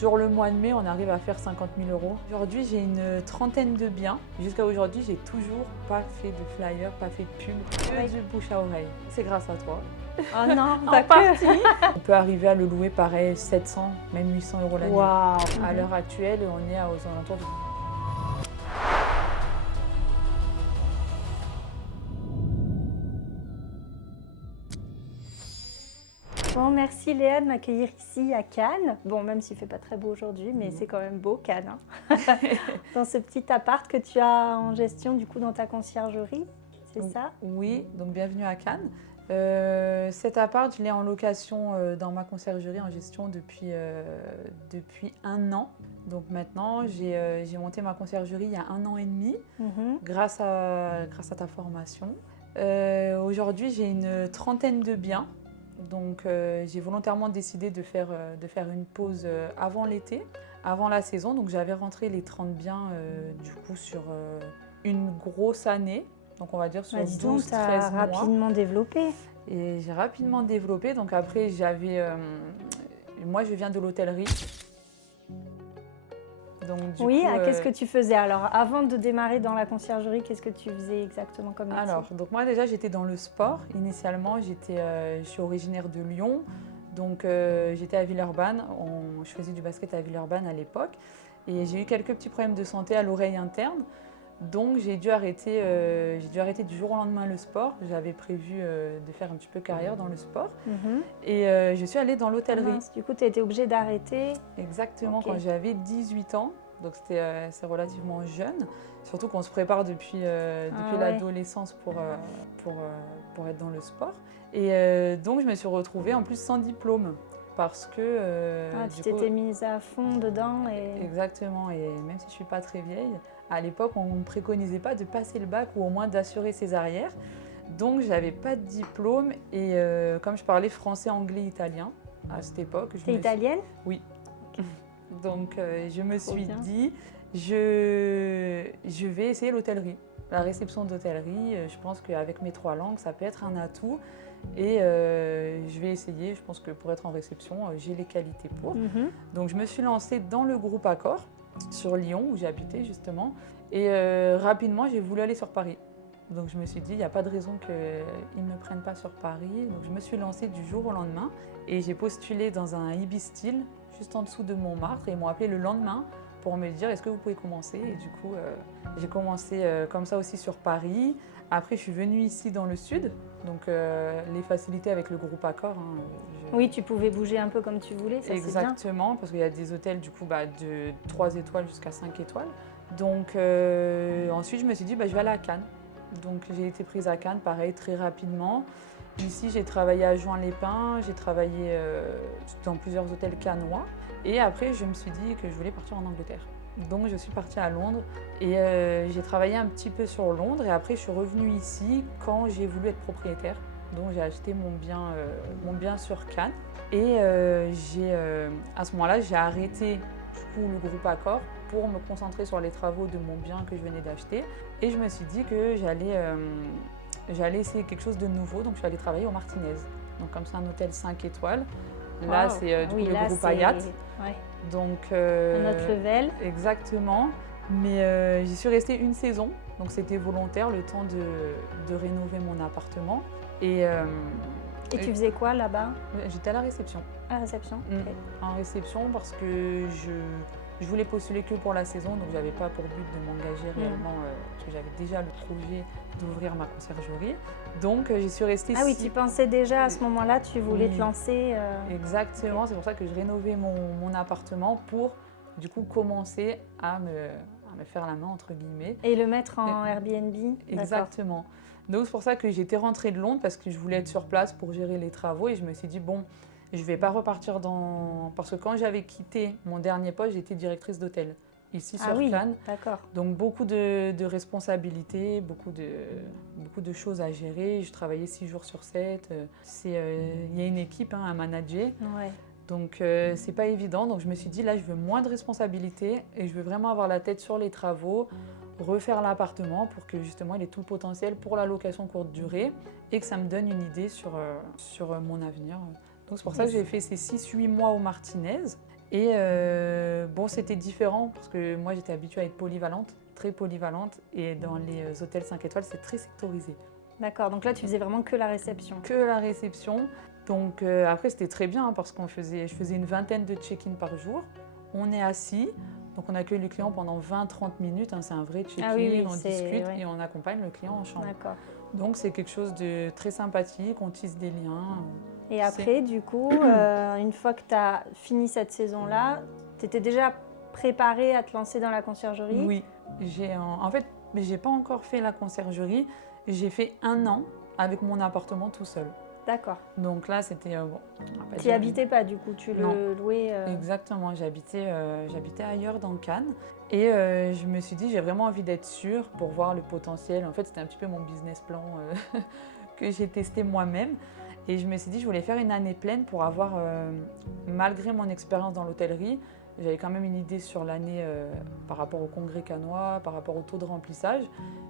Sur le mois de mai, on arrive à faire 50 000 euros. Aujourd'hui, j'ai une trentaine de biens. Jusqu'à aujourd'hui, j'ai toujours pas fait de flyer, pas fait de pub, que du bouche à oreille. C'est grâce à toi. Oh non, En partie. On peut arriver à le louer pareil 700, même 800 euros l'année. Waouh. À l'heure actuelle, on est aux alentours de... Bon, merci Léa de m'accueillir ici à Cannes. Bon, même s'il ne fait pas très beau aujourd'hui, mais c'est quand même beau Cannes. Hein. Dans ce petit appart que tu as en gestion du coup dans ta conciergerie, c'est ça? Oui, donc bienvenue à Cannes. Cet appart, je l'ai en location dans ma conciergerie en gestion depuis 1 an. Donc maintenant, j'ai monté ma conciergerie il y a 1 an et demi grâce à ta formation. Aujourd'hui, j'ai une trentaine de biens. Donc j'ai volontairement décidé de faire une pause avant l'été, avant la saison. Donc j'avais rentré les 30 biens du coup sur une grosse année. Donc on va dire sur 12-13 mois. Rapidement développé. Et j'ai rapidement développé. Donc après moi je viens de l'hôtellerie. Donc, qu'est-ce que tu faisais alors? Avant de démarrer dans la conciergerie, qu'est-ce que tu faisais exactement comme métier? Alors, donc moi déjà j'étais dans le sport. Initialement, je suis originaire de Lyon. Donc j'étais à Villeurbanne. Je faisais du basket à Villeurbanne à l'époque. Et j'ai eu quelques petits problèmes de santé à l'oreille interne. Donc j'ai dû arrêter du jour au lendemain le sport. J'avais prévu de faire un petit peu carrière dans le sport. Et je suis allée dans l'hôtellerie. Du coup, tu as été obligée d'arrêter? Exactement, quand j'avais 18 ans. Donc c'est relativement jeune. Surtout qu'on se prépare depuis l'adolescence pour être dans le sport. Et donc je me suis retrouvée en plus sans diplôme. Parce que... tu t'étais mise à fond dedans Exactement, et même si je ne suis pas très vieille, à l'époque on ne préconisait pas de passer le bac ou au moins d'assurer ses arrières. Donc je n'avais pas de diplôme et comme je parlais français, anglais, italien à cette époque... T'es italienne? Oui. Okay. Donc je me suis dit, je vais essayer l'hôtellerie. La réception d'hôtellerie, je pense qu'avec mes 3 langues, ça peut être un atout. Et je vais essayer, je pense que pour être en réception, j'ai les qualités pour. Donc je me suis lancée dans le groupe Accor, sur Lyon, où j'habitais justement. Et rapidement, j'ai voulu aller sur Paris. Donc je me suis dit, il n'y a pas de raison qu'ils ne me prennent pas sur Paris. Donc je me suis lancée du jour au lendemain. Et j'ai postulé dans un Ibis-Styles, juste en dessous de Montmartre. Et ils m'ont appelé le lendemain pour me dire, est-ce que vous pouvez commencer? Et du coup, j'ai commencé comme ça aussi sur Paris. Après, je suis venue ici dans le sud, donc les facilités avec le groupe Accor. Oui, tu pouvais bouger un peu comme tu voulais, ça exactement, c'est bien. Parce qu'il y a des hôtels du coup de 3 étoiles jusqu'à 5 étoiles. Donc ensuite, je me suis dit, je vais aller à Cannes. Donc j'ai été prise à Cannes, pareil, très rapidement. Ici, j'ai travaillé à Juan-les-Pins, j'ai travaillé dans plusieurs hôtels cannois. Et après, je me suis dit que je voulais partir en Angleterre. Donc je suis partie à Londres et j'ai travaillé un petit peu sur Londres et après je suis revenue ici quand j'ai voulu être propriétaire. Donc j'ai acheté mon bien sur Cannes et à ce moment-là j'ai arrêté du coup, le groupe Accor pour me concentrer sur les travaux de mon bien que je venais d'acheter et je me suis dit que j'allais essayer quelque chose de nouveau, donc je suis allée travailler au Martinez. Donc comme c'est un hôtel 5 étoiles, là c'est du coup le groupe Hayat. Ouais. Donc, un autre level. Exactement, mais j'y suis restée 1 saison, donc c'était volontaire, le temps de rénover mon appartement. Et tu faisais quoi là-bas? J'étais à la réception. À la réception? Okay. En réception parce que je voulais postuler que pour la saison, donc je n'avais pas pour but de m'engager réellement, parce que j'avais déjà le projet d'ouvrir ma conciergerie. Donc j'y suis restée... Ah oui, tu pensais déjà à ce moment-là, tu voulais te lancer Exactement, c'est pour ça que je rénovais mon appartement pour du coup commencer à me faire la main entre guillemets. Et le mettre en Airbnb? Exactement. Donc c'est pour ça que j'étais rentrée de Londres parce que je voulais être sur place pour gérer les travaux et je me suis dit bon, je ne vais pas repartir parce que quand j'avais quitté mon dernier poste, j'étais directrice d'hôtel. Ici sur Cannes. Donc beaucoup de responsabilités, beaucoup de choses à gérer. Je travaillais 6 jours sur 7. Il y a une équipe à manager. Ouais. Donc c'est pas évident. Donc je me suis dit là je veux moins de responsabilités et je veux vraiment avoir la tête sur les travaux, refaire l'appartement pour que justement il ait tout le potentiel pour la location courte durée et que ça me donne une idée sur mon avenir. Donc c'est pour ça que j'ai fait ces 6-8 mois au Martinez. Et bon, c'était différent parce que moi, j'étais habituée à être polyvalente, très polyvalente. Et dans les hôtels 5 étoiles, c'est très sectorisé. D'accord, donc là, tu faisais vraiment que la réception. Que la réception. Donc après, c'était très bien parce je faisais une vingtaine de check-in par jour. On est assis, donc on accueille le client pendant 20-30 minutes. Hein, c'est un vrai check-in, on discute et on accompagne le client en chambre. D'accord. Donc c'est quelque chose de très sympathique, on tisse des liens. Et après, du coup, une fois que tu as fini cette saison-là, tu étais déjà préparée à te lancer dans la conciergerie? Oui, en fait, j'ai pas encore fait la conciergerie. J'ai fait 1 an avec mon appartement tout seul. D'accord. Donc là, c'était bon. Tu n'y habitais pas du coup, tu le louais Exactement, j'habitais ailleurs dans Cannes et je me suis dit j'ai vraiment envie d'être sûre pour voir le potentiel. En fait, c'était un petit peu mon business plan que j'ai testé moi-même et je me suis dit je voulais faire une année pleine pour avoir, malgré mon expérience dans l'hôtellerie, j'avais quand même une idée sur l'année par rapport au congrès cannois, par rapport au taux de remplissage.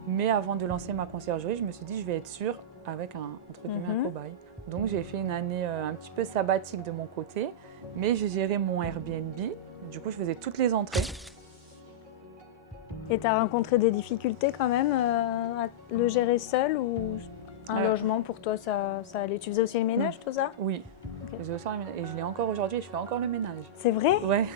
Mais avant de lancer ma conciergerie, je me suis dit je vais être sûre avec entre guillemets un cobaye. Donc j'ai fait une année un petit peu sabbatique de mon côté, mais j'ai géré mon Airbnb. Du coup, je faisais toutes les entrées. Et tu as rencontré des difficultés quand même à le gérer seul ou un logement pour toi ça allait? Tu faisais aussi le ménage, tout ça? Oui. Okay. Je faisais aussi le ménage. Et je l'ai encore aujourd'hui et je fais encore le ménage. C'est vrai? Ouais.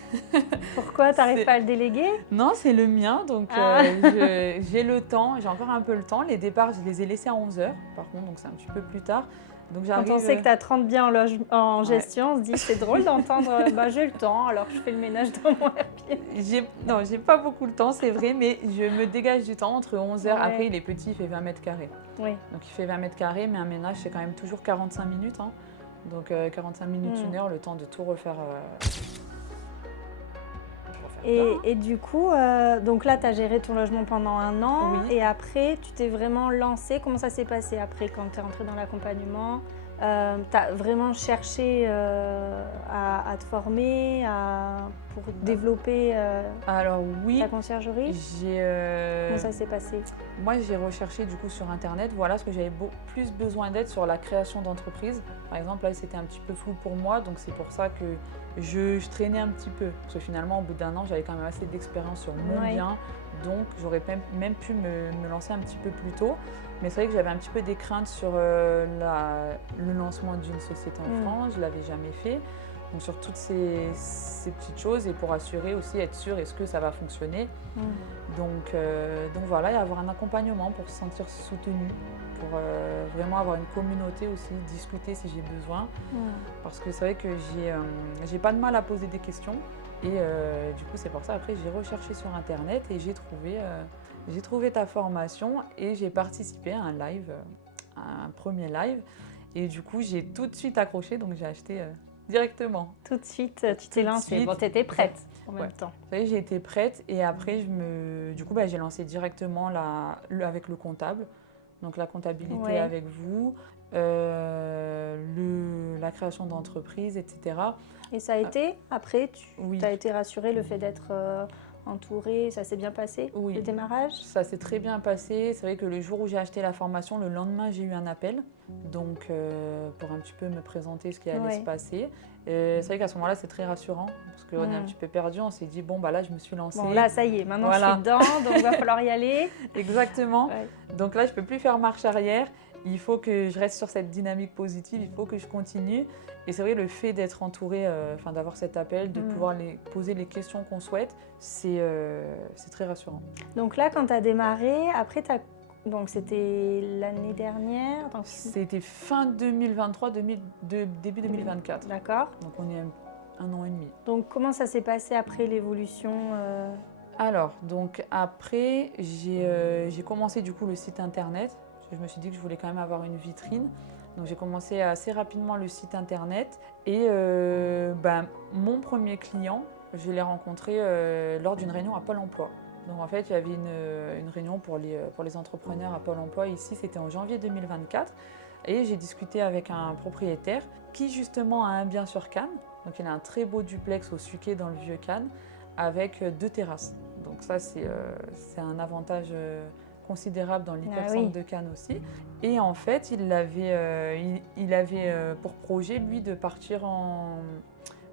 Pourquoi? Tu n'arrives pas à le déléguer? Non, c'est le mien, donc j'ai le temps, j'ai encore un peu le temps. Les départs, je les ai laissés à 11h par contre, donc c'est un petit peu plus tard. Donc quand on sait que tu as 30 biens en gestion, on se dit c'est drôle d'entendre j'ai le temps, alors je fais le ménage dans mon Airbnb. Non, j'ai pas beaucoup le temps, c'est vrai, mais je me dégage du temps entre 11h. Après, il est petit, il fait 20 mètres carrés. Oui. Donc il fait 20 mètres carrés, mais un ménage, c'est quand même toujours 45 minutes. Hein. Donc 45 minutes, 1 heure, le temps de tout refaire. Et du coup, donc là, tu as géré ton logement pendant 1 an. Oui. Et après, tu t'es vraiment lancée. Comment ça s'est passé après quand tu es rentrée dans l'accompagnement? Tu as vraiment cherché à te former, pour développer Alors oui, ta conciergerie? Comment ça s'est passé? Moi, j'ai recherché du coup sur Internet, voilà, parce que j'avais plus besoin d'aide sur la création d'entreprise. Par exemple, là, c'était un petit peu flou pour moi, donc c'est pour ça que je traînais un petit peu. Parce que finalement, au bout d'1 an, j'avais quand même assez d'expérience sur mon bien, donc j'aurais même pu me lancer un petit peu plus tôt. Mais c'est vrai que j'avais un petit peu des craintes sur le lancement d'une société en France, je ne l'avais jamais fait. Donc sur toutes ces petites choses et pour assurer aussi, être sûr, est-ce que ça va fonctionner. Donc voilà, et avoir un accompagnement pour se sentir soutenu, pour vraiment avoir une communauté aussi, discuter si j'ai besoin. Parce que c'est vrai que j'ai pas de mal à poser des questions. Et du coup, c'est pour ça, après, j'ai recherché sur Internet et j'ai trouvé ta formation et j'ai participé à un live, à un premier live. Et du coup, j'ai tout de suite accroché, donc j'ai acheté directement. Tout de suite, tu t'es lancée. Bon, tu étais prête en même temps. Vous savez, j'ai été prête et après, du coup, j'ai lancé directement avec le comptable. Donc la comptabilité avec vous, la création d'entreprise, etc. Et ça a été, après, tu as été rassurée, le fait d'être entourée, ça s'est bien passé, le démarrage? Ça s'est très bien passé. C'est vrai que le jour où j'ai acheté la formation, le lendemain, j'ai eu un appel. Donc, pour un petit peu me présenter ce qui allait se passer. C'est vrai qu'à ce moment-là, c'est très rassurant parce qu'on est un petit peu perdu. On s'est dit, bon, là, je me suis lancée. Bon, là, ça y est, maintenant je suis dedans, donc il va falloir y aller. Exactement. Donc là, je ne peux plus faire marche arrière. Il faut que je reste sur cette dynamique positive, il faut que je continue. Et c'est vrai, le fait d'être entourée, d'avoir cet appel, de pouvoir poser les questions qu'on souhaite, c'est très rassurant. Donc là, quand tu as démarré, après, donc c'était l'année dernière? C'était fin 2023, début 2024. D'accord. Donc on est 1 an et demi. Donc comment ça s'est passé après l'évolution Alors, donc après, j'ai commencé du coup le site internet. Je me suis dit que je voulais quand même avoir une vitrine. Donc j'ai commencé assez rapidement le site internet et mon premier client, je l'ai rencontré lors d'une réunion à Pôle emploi. Donc en fait, il y avait une réunion pour les entrepreneurs à Pôle emploi ici, c'était en janvier 2024. Et j'ai discuté avec un propriétaire qui justement a un bien sur Cannes. Donc il a un très beau duplex au Suquet dans le vieux Cannes avec 2 terrasses. Donc ça, c'est un avantage considérable dans l'hypercentre de Cannes aussi. Et en fait, il avait pour projet, lui, de partir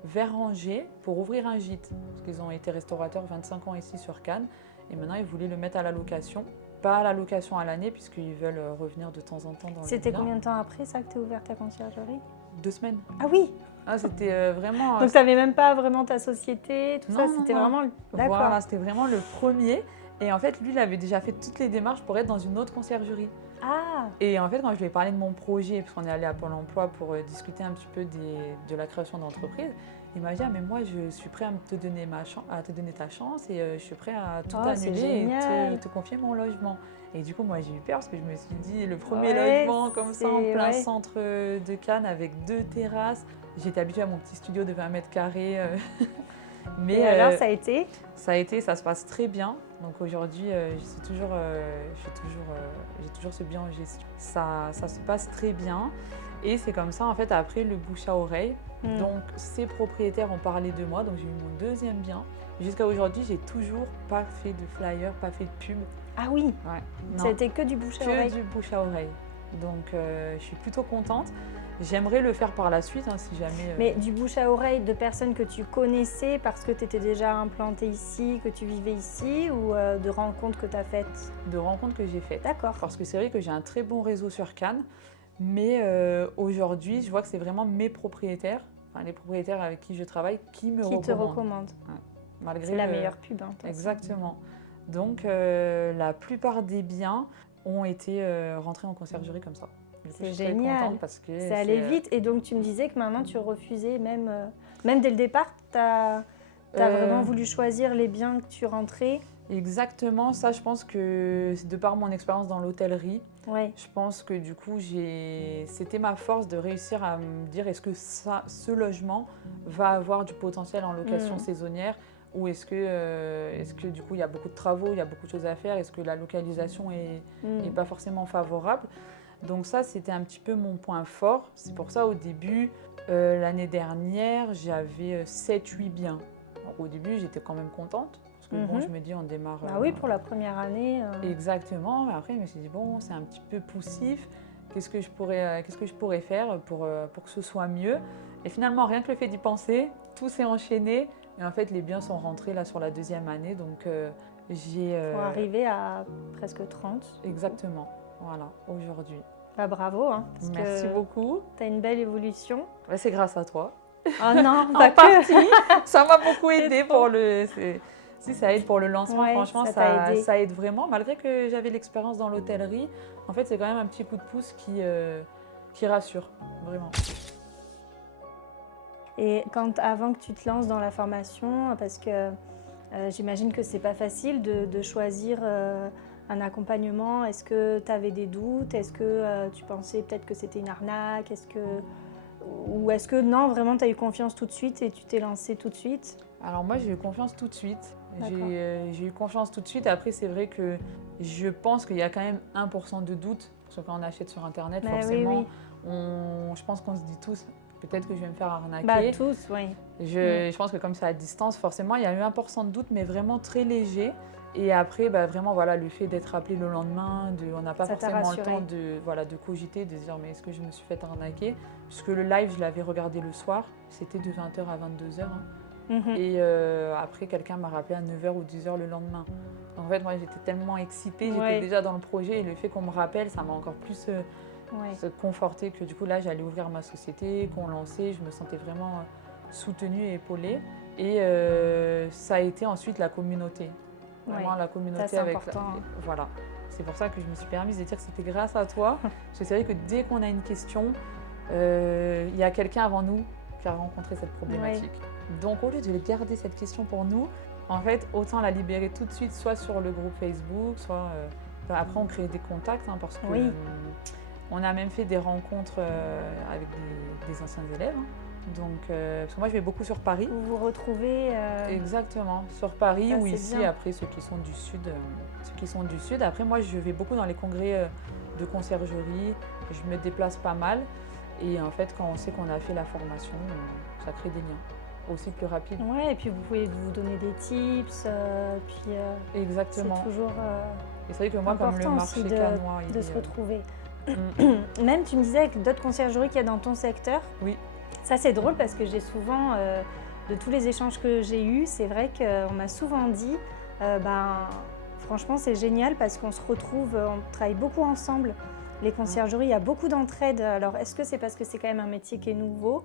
vers Angers pour ouvrir un gîte. Parce qu'ils ont été restaurateurs 25 ans ici sur Cannes. Et maintenant, ils voulaient le mettre à la location. Pas à la location à l'année, puisqu'ils veulent revenir de temps en temps dans le C'était bien. combien de temps après ça que tu as ouvert ta conciergerie? 2 semaines. Ah oui. Ah, c'était vraiment... Donc tu n'avais même pas vraiment ta société, tout ça, c'était vraiment... D'accord. Voilà, c'était vraiment le premier. Et en fait, lui, il avait déjà fait toutes les démarches pour être dans une autre conciergerie. Ah. Et en fait, quand je lui ai parlé de mon projet, parce qu'on est allé à Pôle emploi pour discuter un petit peu de la création d'entreprise, il m'a dit, ah, mais moi, je suis prêt à te donner ta chance et je suis prêt à tout annuler et te confier mon logement. Et du coup, moi, j'ai eu peur parce que je me suis dit, le premier logement comme ça, en plein centre de Cannes, avec 2 terrasses. J'étais habituée à mon petit studio de 20 mètres carrés. Mais et alors, ça a été? Ça se passe très bien. Donc aujourd'hui, j'ai toujours ce bien en gestion. Ça se passe très bien. Et c'est comme ça, en fait, après le bouche à oreille. Donc, ces propriétaires ont parlé de moi. Donc, j'ai eu mon 2e bien. Jusqu'à aujourd'hui, j'ai toujours pas fait de flyer, pas fait de pub. Ah oui. Ouais. Ça a été que du bouche à oreille. Que du bouche à oreille. Donc, je suis plutôt contente. J'aimerais le faire par la suite, hein, si jamais... Mais du bouche à oreille de personnes que tu connaissais parce que tu étais déjà implantée ici, que tu vivais ici, ou de rencontres que tu as faites? De rencontres que j'ai faites. D'accord. Parce que c'est vrai que j'ai un très bon réseau sur Cannes, mais aujourd'hui, je vois que c'est vraiment mes propriétaires, enfin, les propriétaires avec qui je travaille, qui me recommandent. Qui te recommandent. Ouais. C'est la meilleure pub. Hein, exactement. Donc, la plupart des biens ont été rentrés en conciergerie comme ça. C'est génial, parce que c'est allé vite. Et donc tu me disais que maintenant tu refusais, même dès le départ, tu as vraiment voulu choisir les biens que tu rentrais. Exactement, ça je pense que de par mon expérience dans l'hôtellerie, je pense que du coup c'était ma force de réussir à me dire est-ce que ce logement va avoir du potentiel en location saisonnière ou est-ce que du coup il y a beaucoup de travaux, il y a beaucoup de choses à faire, est-ce que la localisation est pas forcément favorable. Donc ça, c'était un petit peu mon point fort. C'est pour ça, au début, l'année dernière, j'avais 7-8 biens. Alors, au début, j'étais quand même contente. Parce que bon, je me dis, on démarre... Ah oui, pour la première année. Exactement. Mais après, je me suis dit, bon, c'est un petit peu poussif. Qu'est-ce que je pourrais faire pour que ce soit mieux? Et finalement, rien que le fait d'y penser, tout s'est enchaîné. Et en fait, les biens sont rentrés là sur la 2e année. Donc, j'ai... Pour arriver à presque 30. Exactement. Voilà, aujourd'hui. Bah, bravo, hein, parce Merci beaucoup. Tu as une belle évolution. Ouais, c'est grâce à toi. Oh non, en partie. Ça m'a beaucoup aidé pour le... Si ça aide pour le lancement, franchement, ça aide vraiment. Malgré que j'avais l'expérience dans l'hôtellerie, en fait, c'est quand même un petit coup de pouce qui rassure, vraiment. Et avant que tu te lances dans la formation, parce que j'imagine que c'est pas facile de choisir un accompagnement, est-ce que tu avais des doutes? Est-ce que tu pensais peut-être que c'était une arnaque? Ou est-ce que non, vraiment tu as eu confiance tout de suite et tu t'es lancée tout de suite? Alors moi, j'ai eu confiance tout de suite. J'ai eu confiance tout de suite. Après, c'est vrai que je pense qu'il y a quand même 1% de doute. Parce que quand on achète sur Internet, forcément, je pense qu'on se dit tous, peut-être que je vais me faire arnaquer. Bah tous, oui. Je pense que comme c'est à distance, forcément, il y a eu 1% de doute, mais vraiment très léger. Et après, vraiment, voilà, le fait d'être appelé le lendemain, on n'a pas forcément le temps de cogiter, de se dire mais est-ce que je me suis fait arnaquer? Puisque le live, je l'avais regardé le soir, c'était de 20h à 22h. Hein. Et après, quelqu'un m'a rappelé à 9h ou 10h le lendemain. Donc, en fait, moi, j'étais tellement excitée, j'étais déjà dans le projet. Et le fait qu'on me rappelle, ça m'a encore plus confortée que du coup, là, j'allais ouvrir ma société, qu'on lançait. Je me sentais vraiment soutenue et épaulée. Et ça a été ensuite la communauté. Vraiment la communauté ça, avec important. Voilà. C'est pour ça que je me suis permise de dire que c'était grâce à toi. Parce que c'est vrai que dès qu'on a une question, il y a quelqu'un avant nous qui a rencontré cette problématique. Donc au lieu de garder cette question pour nous, en fait, autant la libérer tout de suite, soit sur le groupe Facebook, soit après on crée des contacts, hein, parce que on a même fait des rencontres avec des anciens élèves. Hein. Donc, parce que moi je vais beaucoup sur Paris. Vous vous retrouvez Exactement, sur Paris ou ici, bien. après ceux qui sont du sud. Après moi je vais beaucoup dans les congrès de conciergerie, je me déplace pas mal. Et en fait quand on sait qu'on a fait la formation, ça crée des liens aussi plus rapides. Ouais, et puis vous pouvez vous donner des tips, Exactement. C'est toujours et c'est vrai que moi comme le marché cannois, de se retrouver. Même tu me disais avec d'autres conciergeries qu'il y a dans ton secteur. Oui. Ça, c'est drôle parce que j'ai souvent, de tous les échanges que j'ai eus, c'est vrai qu'on m'a souvent dit, franchement, c'est génial parce qu'on se retrouve, on travaille beaucoup ensemble. Les conciergeries, il y a beaucoup d'entraide. Alors, est-ce que c'est parce que c'est quand même un métier qui est nouveau ?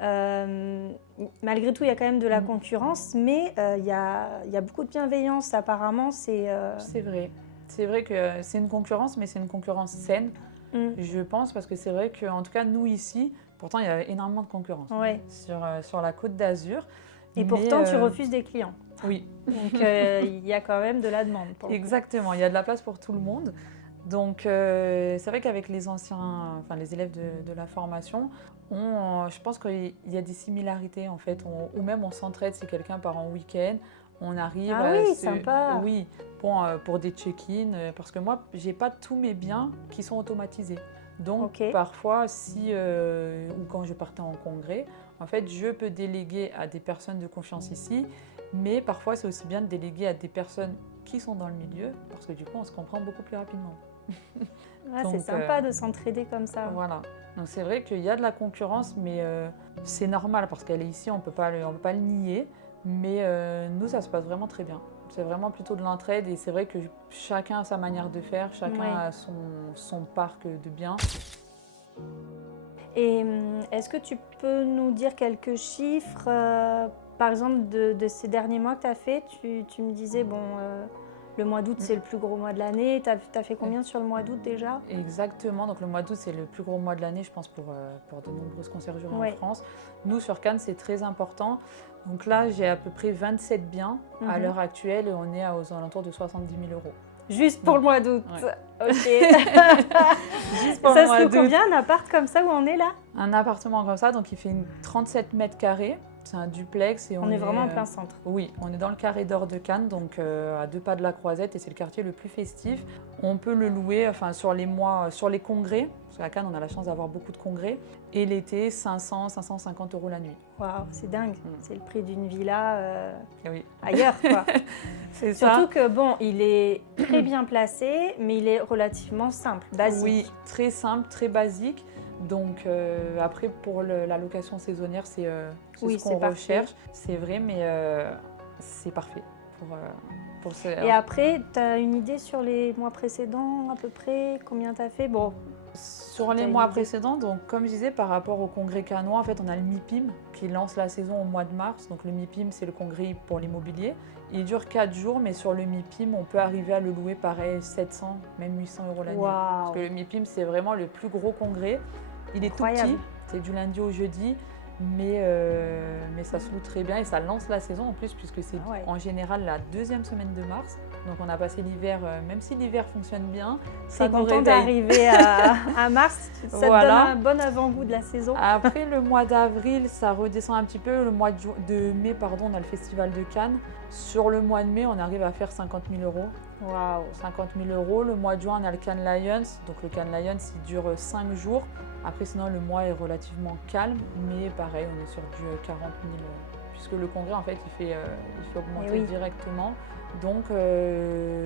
Malgré tout, il y a quand même de la concurrence, mais il y a beaucoup de bienveillance. Apparemment, C'est vrai. C'est vrai que c'est une concurrence, mais c'est une concurrence saine, je pense, parce que c'est vrai qu'en tout cas, nous ici, pourtant, il y a énormément de concurrence sur la Côte d'Azur. Et pourtant, tu refuses des clients. Oui. Donc, il y a quand même de la demande. Exactement, il y a de la place pour tout le monde. Donc, c'est vrai qu'avec les les élèves de la formation, je pense qu'il y a des similarités en fait, ou même on s'entraide si quelqu'un part en week-end, on arrive. Ah oui, sympa. Oui, pour des check-in, parce que moi, j'ai pas tous mes biens qui sont automatisés. Donc, parfois, ou quand je partais en congrès, en fait, je peux déléguer à des personnes de confiance ici, mais parfois, c'est aussi bien de déléguer à des personnes qui sont dans le milieu, parce que du coup, on se comprend beaucoup plus rapidement. C'est sympa de s'entraider comme ça. Voilà. Donc c'est vrai qu'il y a de la concurrence, mais c'est normal parce qu'elle est ici, on peut pas le nier. Mais nous, ça se passe vraiment très bien. C'est vraiment plutôt de l'entraide et c'est vrai que chacun a sa manière de faire, chacun a son parc de biens. Et est-ce que tu peux nous dire quelques chiffres, par exemple, de ces derniers mois que tu as fait? Tu me disais, le mois d'août, c'est le plus gros mois de l'année. Tu as fait combien sur le mois d'août déjà? Exactement. Donc le mois d'août, c'est le plus gros mois de l'année, je pense, pour de nombreuses conciergeries en France. Nous, sur Cannes, c'est très important. Donc là, j'ai à peu près 27 biens à l'heure actuelle et on est aux alentours de 70 000 €. Juste pour le mois d'août. Ok. Juste pour ça le mois se d'août. loue combien un appart comme ça où on est là? Un appartement comme ça, donc il fait 37 mètres carrés. C'est un duplex et on est vraiment en plein centre. Oui, on est dans le carré d'or de Cannes, donc à 2 pas de la Croisette et c'est le quartier le plus festif. On peut le louer sur les mois, sur les congrès, parce qu'à Cannes on a la chance d'avoir beaucoup de congrès, et l'été 500-550 € la nuit. Waouh, c'est dingue, c'est le prix d'une villa ailleurs quoi. C'est surtout que il est très bien placé, mais il est relativement simple, basique. Oui, très simple, très basique. Donc après pour la location saisonnière, c'est ce qu'on recherche. C'est vrai, mais c'est parfait pour ce... Et après, tu as une idée sur les mois précédents à peu près? Combien tu as fait? Sur les mois précédents, donc comme je disais, par rapport au congrès cannois, en fait, on a le MIPIM qui lance la saison au mois de mars. Donc le MIPIM, c'est le congrès pour l'immobilier. Il dure 4 jours, mais sur le MIPIM, on peut arriver à le louer pareil 700, même 800 € la nuit. Parce que le MIPIM, c'est vraiment le plus gros congrès. Il est incroyable. Tout petit, c'est du lundi au jeudi, mais ça se loue très bien et ça lance la saison en plus, puisque c'est en général la 2e semaine de mars. Donc on a passé l'hiver, même si l'hiver fonctionne bien, ça nous réveille. Content d'arriver à mars, ça te donne un bon avant-goût de la saison. Après le mois d'avril, ça redescend un petit peu. Le mois de mai, on a le festival de Cannes. Sur le mois de mai, on arrive à faire 50 000 €. Waouh, 50 000 €. Le mois de juin, on a le Cannes Lions. Donc le Cannes Lions, il dure 5 jours. Après, sinon, le mois est relativement calme, mais pareil, on est sur du 40 000 €. Puisque le congrès, en fait, il fait augmenter directement. Donc,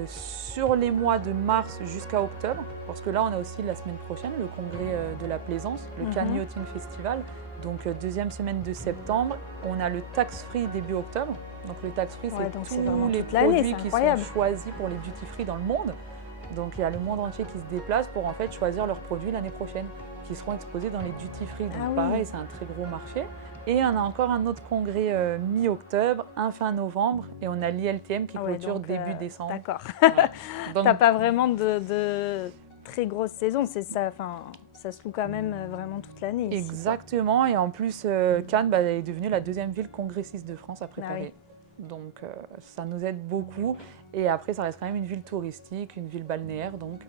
sur les mois de mars jusqu'à octobre, parce que là, on a aussi la semaine prochaine le congrès de la Plaisance, le Cannes Yachting Festival. Donc, 2e semaine de septembre, on a le tax-free début octobre. Donc, le tax-free, c'est tous les produits qui sont choisis pour les duty-free dans le monde. Donc, il y a le monde entier qui se déplace pour en fait choisir leurs produits l'année prochaine, qui seront exposés dans les duty-free. Donc, pareil, c'est un très gros marché. Et on a encore un autre congrès mi-octobre, un fin novembre, et on a l'ILTM qui clôture début décembre. D'accord. Tu n'as pas vraiment de très grosse saison, c'est ça. Ça se loue quand même vraiment toute l'année. Exactement, et en plus, Cannes est devenue la 2e ville congressiste de France après Paris. Donc ça nous aide beaucoup. Et après, ça reste quand même une ville touristique, une ville balnéaire. Donc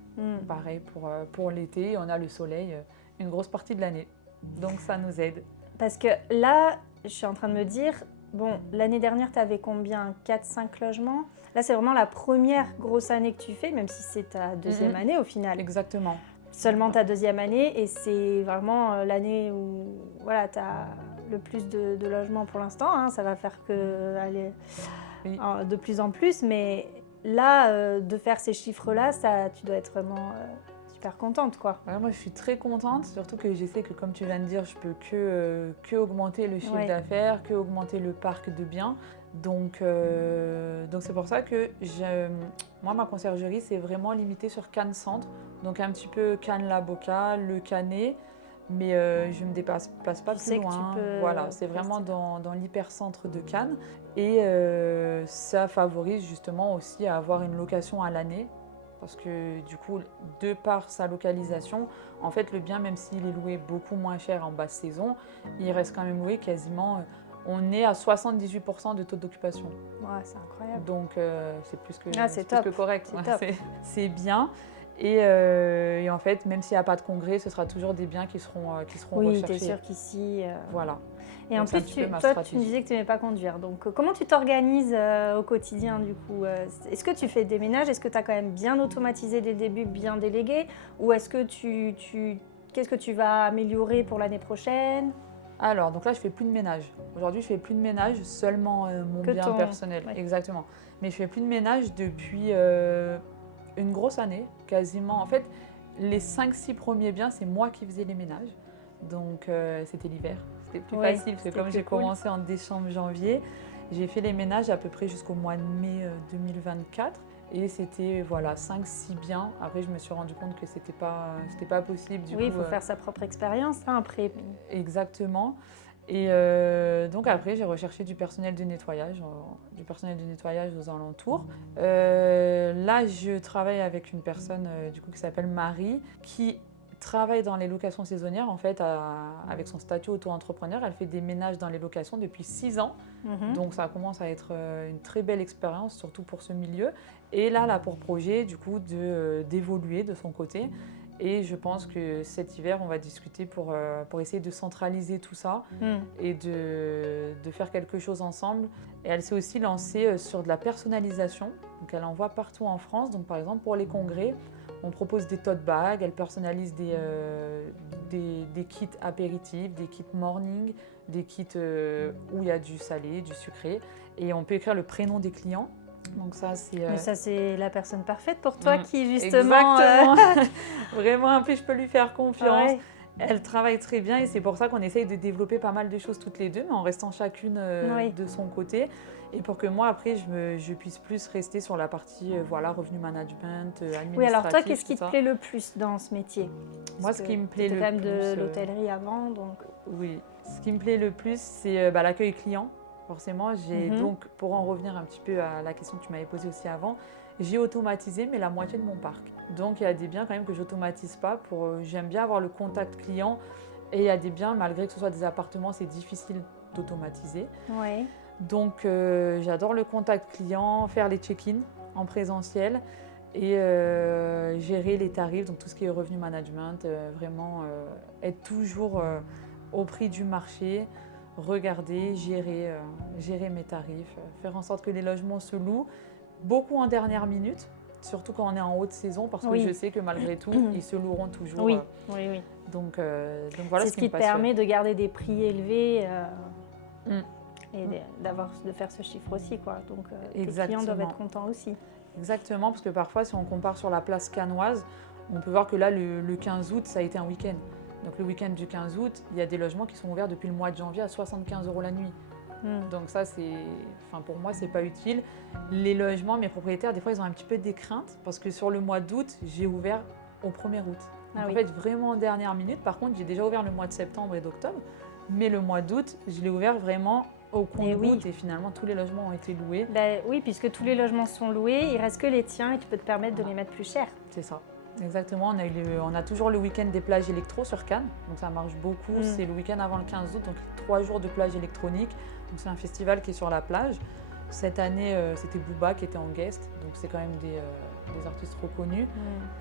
pareil pour l'été, on a le soleil une grosse partie de l'année. Donc ça nous aide. Parce que là, je suis en train de me dire, l'année dernière, tu avais combien? 4-5 logements? Là, c'est vraiment la première grosse année que tu fais, même si c'est ta 2e année au final. Exactement. Seulement ta 2e année, et c'est vraiment l'année où tu as le plus de logements pour l'instant. Hein. Ça va faire aller de plus en plus, mais là, de faire ces chiffres-là, tu dois être vraiment super hyper contente, quoi. Ouais, moi, je suis très contente, surtout que je sais que, comme tu viens de dire, je peux que augmenter le chiffre d'affaires, que augmenter le parc de biens. Donc c'est pour ça que moi, ma conciergerie, c'est vraiment limité sur Cannes Centre. Donc un petit peu Cannes-La Boca, Le Canet, mais je ne me place pas plus loin. Voilà, c'est vraiment dans l'hypercentre de Cannes. Et ça favorise justement aussi à avoir une location à l'année. Parce que du coup, de par sa localisation, en fait, le bien, même s'il est loué beaucoup moins cher en basse saison, il reste quand même loué quasiment... on est à 78% de taux d'occupation. Ouais, c'est incroyable. Donc, c'est plus que, c'est plus que correct. C'est bien. Et en fait, même s'il n'y a pas de congrès, ce sera toujours des biens qui seront recherchés. Oui, tu es sûr qu'ici... Voilà. Et donc en plus, toi, tu me disais que tu n'aimais pas conduire. Donc, comment tu t'organises au quotidien, du coup? Est-ce que tu fais des ménages? Est-ce que tu as quand même bien automatisé dès le début, bien délégué? Ou est-ce que qu'est-ce que tu vas améliorer pour l'année prochaine? Alors, donc là, je ne fais plus de ménage. Aujourd'hui, je ne fais plus de ménage, seulement mon bien personnel. Ouais. Exactement. Mais je ne fais plus de ménage depuis une grosse année, quasiment. En fait, les 5-6 premiers biens, c'est moi qui faisais les ménages. Donc, c'était l'hiver. C'était plus facile, parce que comme j'ai commencé en décembre, janvier, j'ai fait les ménages à peu près jusqu'au mois de mai 2024. Et c'était 5-6 biens. Après, je me suis rendu compte que c'était pas possible. Du coup, il faut faire sa propre expérience après. Exactement. Et donc après, j'ai recherché du personnel de nettoyage aux alentours. Là, je travaille avec une personne qui s'appelle Marie, qui travaille dans les locations saisonnières. En fait, avec son statut auto-entrepreneur, elle fait des ménages dans les locations depuis 6 ans. Donc ça commence à être une très belle expérience, surtout pour ce milieu. Et là, elle a pour projet du coup d'évoluer de son côté. Et je pense que cet hiver, on va discuter pour essayer de centraliser tout ça et de faire quelque chose ensemble. Et elle s'est aussi lancée sur de la personnalisation. Donc elle envoie partout en France. Donc par exemple, pour les congrès, on propose des tote bags, elle personnalise des kits apéritifs, des kits morning, des kits où il y a du salé, du sucré. Et on peut écrire le prénom des clients. Donc ça, c'est la personne parfaite pour toi qui, justement... Exactement. Vraiment, un peu, je peux lui faire confiance. Ouais. Elle travaille très bien et c'est pour ça qu'on essaye de développer pas mal de choses toutes les deux, mais en restant chacune de son côté. Et pour que moi, après, je puisse plus rester sur la partie revenu management, administratif. Oui, alors toi, qu'est-ce qui te plaît le plus dans ce métier? Moi, ce qui me plaît le plus... Tu étais quand même de l'hôtellerie avant, donc... Oui, ce qui me plaît le plus, c'est l'accueil client. Forcément, donc, pour en revenir un petit peu à la question que tu m'avais posée aussi avant, j'ai automatisé, mais la moitié de mon parc. Donc, il y a des biens quand même que je n'automatise pas. J'aime bien avoir le contact client. Et il y a des biens, malgré que ce soit des appartements, c'est difficile d'automatiser. Ouais. Donc, j'adore le contact client, faire les check-in en présentiel et gérer les tarifs, donc tout ce qui est revenu management, vraiment être toujours au prix du marché. Regarder, gérer mes tarifs, faire en sorte que les logements se louent, beaucoup en dernière minute, surtout quand on est en haute saison, parce que je sais que malgré tout, ils se loueront toujours. Oui. Donc voilà c'est ce qui te permet de garder des prix élevés et de faire ce chiffre aussi, quoi. Donc tes clients doivent être contents aussi. Exactement, parce que parfois, si on compare sur la place cannoise, on peut voir que là, le 15 août, ça a été un week-end. Donc le week-end du 15 août, il y a des logements qui sont ouverts depuis le mois de janvier à 75 € la nuit. Donc ça, pour moi, c'est pas utile. Les logements, mes propriétaires, des fois, ils ont un petit peu des craintes parce que sur le mois d'août, j'ai ouvert au 1er août. Donc, en fait, vraiment en dernière minute. Par contre, j'ai déjà ouvert le mois de septembre et d'octobre, mais le mois d'août, je l'ai ouvert vraiment au compte-gouttes et finalement, tous les logements ont été loués. Oui, puisque tous les logements sont loués, il reste que les tiens et tu peux te permettre de les mettre plus cher. C'est ça. Exactement, on a toujours le week-end des plages électro sur Cannes, donc ça marche beaucoup. C'est le week-end avant le 15 août, donc 3 jours de plage électronique. Donc c'est un festival qui est sur la plage. Cette année, c'était Booba qui était en guest, donc c'est quand même des artistes reconnus.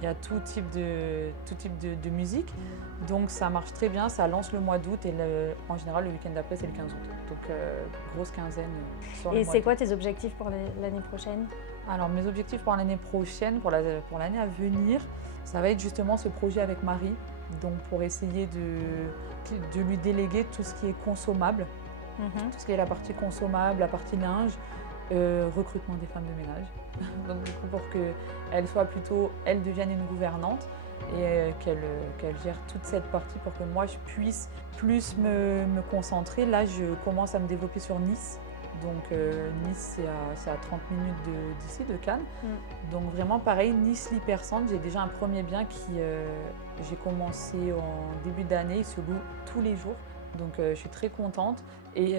Il y a tout type de musique, donc ça marche très bien, ça lance le mois d'août et en général le week-end d'après c'est le 15 août. Donc grosse quinzaine sur le mois. Et c'est quoi tes objectifs pour l'année prochaine? Alors mes objectifs pour l'année prochaine, pour l'année à venir, ça va être justement ce projet avec Marie, donc pour essayer de lui déléguer tout ce qui est consommable, tout ce qui est la partie consommable, la partie linge, recrutement des femmes de ménage. Donc du coup pour qu'elle devienne une gouvernante et qu'elle gère toute cette partie pour que moi je puisse plus me concentrer. Là, je commence à me développer sur Nice. Donc Nice, c'est à 30 minutes d'ici, de Cannes. Donc vraiment pareil, Nice-Lipercentre, j'ai déjà un premier bien qui j'ai commencé en début d'année, il se loue tous les jours. Donc je suis très contente. Et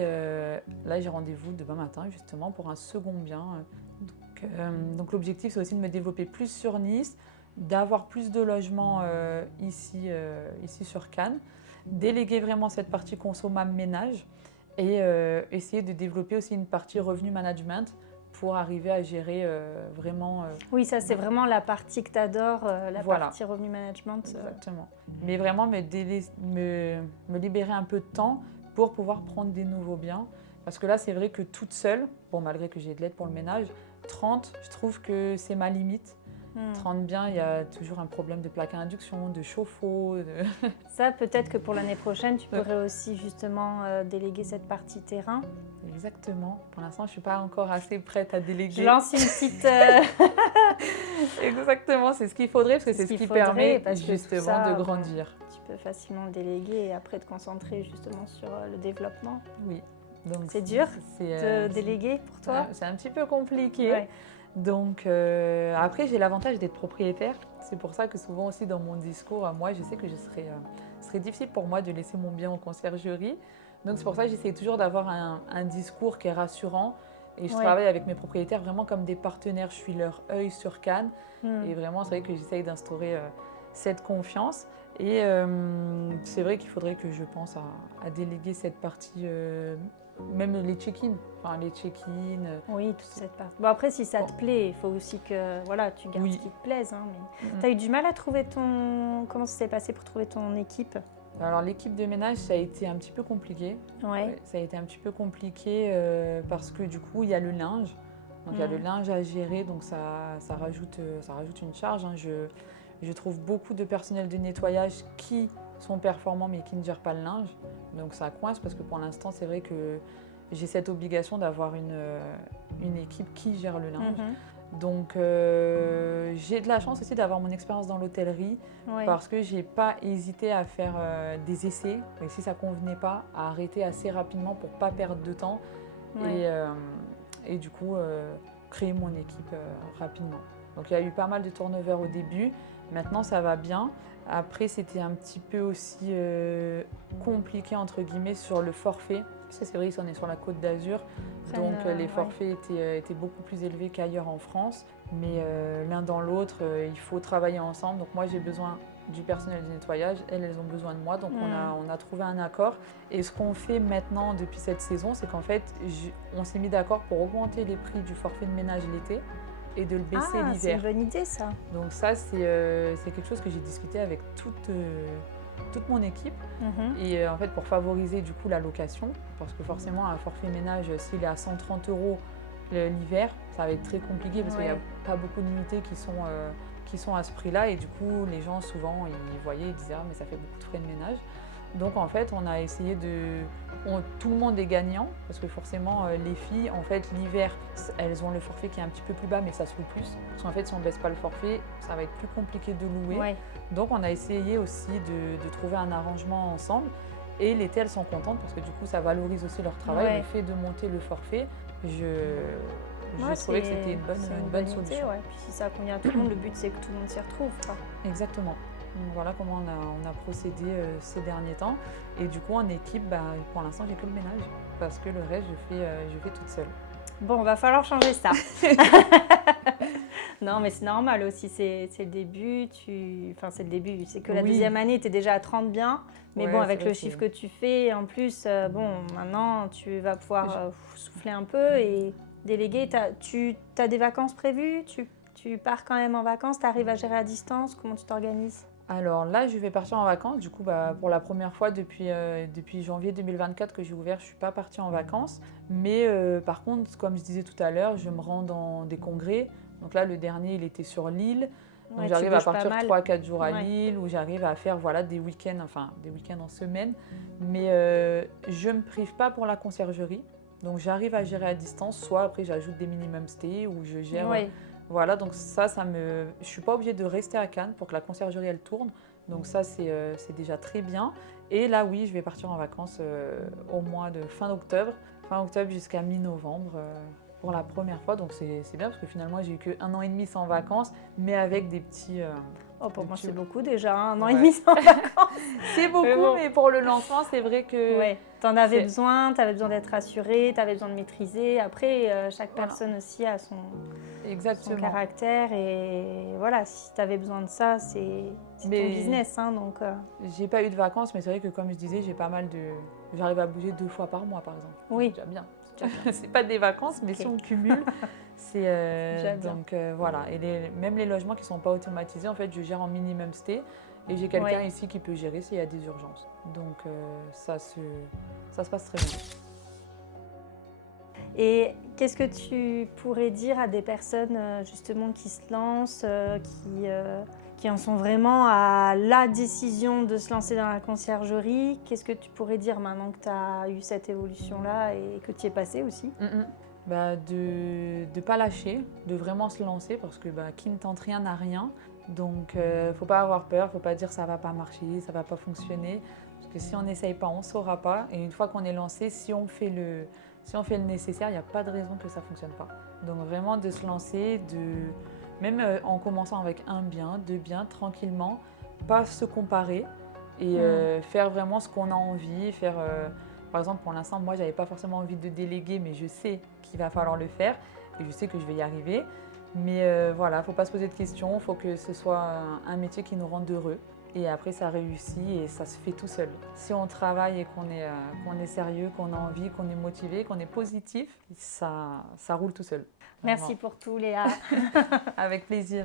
là, j'ai rendez-vous demain matin justement pour un second bien. Donc l'objectif, c'est aussi de me développer plus sur Nice, d'avoir plus de logements ici sur Cannes, déléguer vraiment cette partie consommable ménage et essayer de développer aussi une partie revenu management pour arriver à gérer vraiment... Oui, ça c'est vraiment la partie que tu adores, voilà. Partie revenu management. Exactement. Mais vraiment me libérer un peu de temps pour pouvoir prendre des nouveaux biens. Parce que là, c'est vrai que toute seule, bon, malgré que j'ai de l'aide pour le ménage, 30, je trouve que c'est ma limite. 30 biens, il y a toujours un problème de plaque à induction, de chauffe-eau. Ça, peut-être que pour l'année prochaine, tu pourrais aussi justement déléguer cette partie terrain. Exactement. Pour l'instant, je ne suis pas encore assez prête à déléguer. Je lance une petite... Exactement, c'est ce qu'il faudrait, parce que c'est ce qui permet justement ça, de grandir. Tu peux facilement déléguer et après te concentrer justement sur le développement. Oui. C'est dur de déléguer pour toi? C'est un petit peu compliqué. Ouais. Donc après, j'ai l'avantage d'être propriétaire. C'est pour ça que souvent aussi dans mon discours, moi, je sais que ce serait difficile pour moi de laisser mon bien en conciergerie. Donc c'est pour ça que j'essaie toujours d'avoir un discours qui est rassurant. Et je travaille avec mes propriétaires vraiment comme des partenaires. Je suis leur œil sur Cannes. Et vraiment, c'est vrai que j'essaye d'instaurer cette confiance. Et c'est vrai qu'il faudrait que je pense à déléguer cette partie, même les check-in. Enfin, les check-in. Oui, toute cette partie. Bon, après, si ça te plaît, il faut aussi que voilà, tu gardes ce qui te plaise. Hein, mais... Tu as eu du mal à trouver ton... Comment ça s'est passé pour trouver ton équipe? Alors l'équipe de ménage, ça a été un petit peu compliqué. Ouais. Ça a été un petit peu compliqué parce que du coup, il y a le linge. Donc il y a le linge à gérer, donc ça rajoute une charge. Hein. Je trouve beaucoup de personnel de nettoyage qui sont performants mais qui ne gèrent pas le linge. Donc ça coince parce que pour l'instant, c'est vrai que j'ai cette obligation d'avoir une équipe qui gère le linge. Donc j'ai de la chance aussi d'avoir mon expérience dans l'hôtellerie parce que j'ai pas hésité à faire des essais. Et si ça convenait pas, à arrêter assez rapidement pour pas perdre de temps et du coup créer mon équipe rapidement. Donc il y a eu pas mal de turnover au début. Maintenant ça va bien. Après c'était un petit peu aussi compliqué entre guillemets sur le forfait. C'est vrai qu'on est sur la Côte d'Azur, donc les forfaits étaient beaucoup plus élevés qu'ailleurs en France. Mais l'un dans l'autre, il faut travailler ensemble. Donc moi, j'ai besoin du personnel de nettoyage, elles ont besoin de moi. Donc on a trouvé un accord. Et ce qu'on fait maintenant depuis cette saison, c'est qu'en fait, on s'est mis d'accord pour augmenter les prix du forfait de ménage l'été et de le baisser l'hiver. C'est une bonne idée, ça. Donc ça, c'est quelque chose que j'ai discuté avec toute mon équipe et en fait pour favoriser du coup la location parce que forcément un forfait ménage s'il est à 130 € l'hiver ça va être très compliqué parce qu'il n'y a pas beaucoup d'unités qui sont à ce prix là et du coup les gens souvent ils voyaient ils disaient mais ça fait beaucoup de frais de ménage. Donc en fait on a essayé tout le monde est gagnant parce que forcément les filles en fait l'hiver elles ont le forfait qui est un petit peu plus bas mais ça se loue plus parce qu'en fait si on ne baisse pas le forfait ça va être plus compliqué de louer. Donc on a essayé aussi de trouver un arrangement ensemble et l'été elles sont contentes parce que du coup ça valorise aussi leur travail. Le fait de monter le forfait, je trouvais que c'était une bonne solution. Puis si ça convient à tout le monde, le but c'est que tout le monde s'y retrouve. Exactement. Donc voilà comment on a procédé ces derniers temps. Et du coup, en équipe, pour l'instant, j'ai que le ménage parce que le reste, je fais toute seule. Bon, va falloir changer ça. Non, mais c'est normal aussi, c'est le début. Enfin, c'est le début. C'est que la deuxième année, tu es déjà à 30 biens. Mais bon, avec le chiffre que tu fais, en plus, maintenant, tu vas pouvoir souffler un peu et déléguer. Tu as des vacances prévues? Tu pars quand même en vacances? Tu arrives à gérer à distance? Comment tu t'organises? Alors là, je vais partir en vacances. Du coup, pour la première fois depuis janvier 2024 que j'ai ouvert, je ne suis pas partie en vacances. Mais par contre, comme je disais tout à l'heure, je me rends dans des congrès. Donc là, le dernier, il était sur Lille. Donc j'arrive à partir 3-4 jours à Lille où j'arrive à faire des week-ends en semaine. Mais je ne me prive pas pour la conciergerie. Donc j'arrive à gérer à distance. Soit après, j'ajoute des minimum stay où je gère Voilà, donc je suis pas obligée de rester à Cannes pour que la conciergerie elle tourne. Donc ça c'est déjà très bien. Et là oui, je vais partir en vacances au mois de fin octobre jusqu'à mi-novembre pour la première fois. Donc c'est bien parce que finalement j'ai eu que 1 an et demi sans vacances, mais avec des petits. Oh, pour moi, petits- c'est beaucoup déjà, hein, 1 an et Ouais. demi sans vacances. C'est beaucoup, Mais bon. mais pour le lancement, c'est vrai que Ouais, t'en avais c'est- besoin, t'avais besoin d'être rassurée, t'avais besoin de maîtriser. Après, chaque Voilà. personne aussi a son exactement. caractère. Et voilà, si t'avais besoin de ça, c'est ton Mais- business. Hein, donc, J'ai pas eu de vacances, mais c'est vrai que comme je disais, j'arrive à bouger 2 fois par mois, par exemple. Oui. C'est déjà bien. C'est pas des vacances, mais Ok. si on cumule, c'est Déjà bien. donc voilà. Et même les logements qui sont pas automatisés, en fait, je gère en minimum stay et j'ai quelqu'un Ouais. ici qui peut gérer s'il y a des urgences. Donc ça se passe très bien. Et qu'est-ce que tu pourrais dire à des personnes justement qui se lancent, qui en sont vraiment à la décision de se lancer dans la conciergerie? Qu'est-ce que tu pourrais dire maintenant que tu as eu cette évolution-là et que tu y es passé aussi? Bah, de ne pas lâcher, de vraiment se lancer parce que qui ne tente rien n'a rien. Donc faut pas avoir peur, faut pas dire ça va pas marcher, ça va pas fonctionner. Parce que si on n'essaye pas, on ne saura pas. Et une fois qu'on est lancé, si on fait le nécessaire, il n'y a pas de raison que ça ne fonctionne pas. Donc vraiment de se lancer, même en commençant avec 1 bien, 2 biens, tranquillement, pas se comparer et faire vraiment ce qu'on a envie. Par exemple, pour l'instant, moi, j'avais pas forcément envie de déléguer, mais je sais qu'il va falloir le faire et je sais que je vais y arriver. Mais voilà, faut pas se poser de questions, il faut que ce soit un métier qui nous rende heureux. Et après, ça réussit et ça se fait tout seul. Si on travaille et qu'on est sérieux, qu'on a envie, qu'on est motivé, qu'on est positif, ça roule tout seul. Merci pour tout, Léa. Avec plaisir.